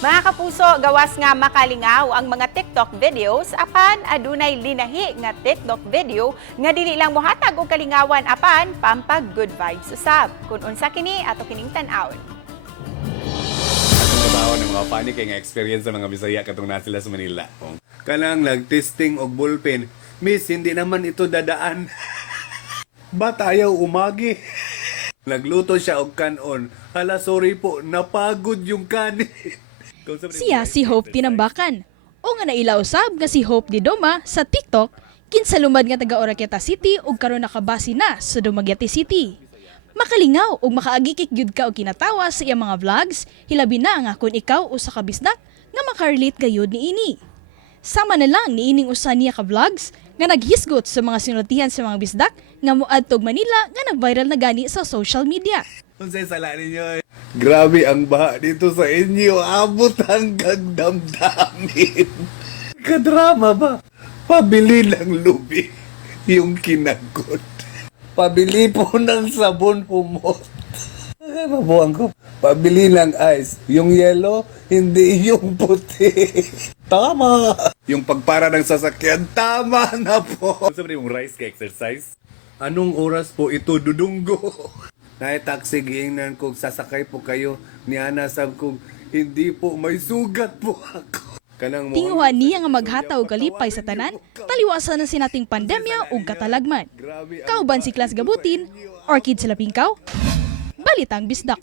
Mga kapuso, gawas nga makalingaw ang mga TikTok videos apan adunay linahi nga TikTok video nga dili lang mohatag og kalingawan apan pampag good vibes usab. Kun unsa kini ato kining tan-awon. Atong trabaho ng mga panik kay nga experience sa mga Bisaya katong na sila sa Manila. Kanang nag-testing og ballpen, miss hindi naman ito dadaan. Ba tayo umagi? Nagluto siya og kanon. Hala, sorry po, napagod yung kanin. Siya si Hope Tinambakan. O nga nailaw usab nga si Hope Didoma sa TikTok, kinsalumad nga taga Oroquieta City ug karon nakabase na sa Dumaguete City. Makalingaw ug makaagikik gyud ka og kinatawa sa iyang mga vlogs, hilabi na nga kung ikaw usa ka bisdak nga makarelate gayud niini. Sama na lang niining usa niya ka vlogs nga naghisgot sa mga sinultihan sa mga bisdak nga moadtog Manila nga nag-viral na gani sa social media. Unsay sala ninyo? Grabe ang baha dito sa inyo. Abot hanggang damdamin. Kadrama ba? Pabili ng lubi yung kinagot. Pabili po ng sabon humot. Mabuhan ko. Pabili ng ice. Yung yellow, hindi yung puti. Tama. Yung pagpara ng sasakyan, tama na po. Sabi yung rice ka exercise? Anong oras po ito, Dudunggo? Nay taxi giingnan kog sasakay po kayo ni Ana sab kog hindi po may sugat po ako. Kanang Tinguhan niya nga maghataw kalipay sa tanan, taliwasan na sinating pandemya ug katalagman. Kauban si Klas Gabutin, Orchid Salapingkaw, Balitang Bisdak.